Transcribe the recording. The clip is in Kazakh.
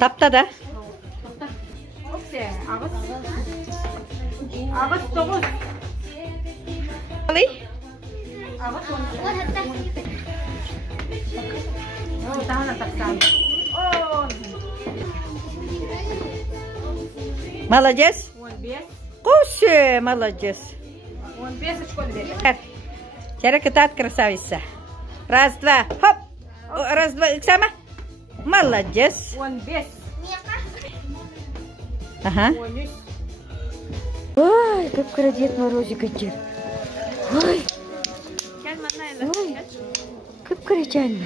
Tapta da. Ağız 9. Ali? Ağız 10. Daha da taksan. Молодец. 15. Кушай, молодец. 15 в школе берет. Черекатат красавица. Раз, два, хоп. Раз, два, Оксана. Молодец. 15. Ага. 13. Ой, как крадет Морозик идет. Ой. Ой, как кричально.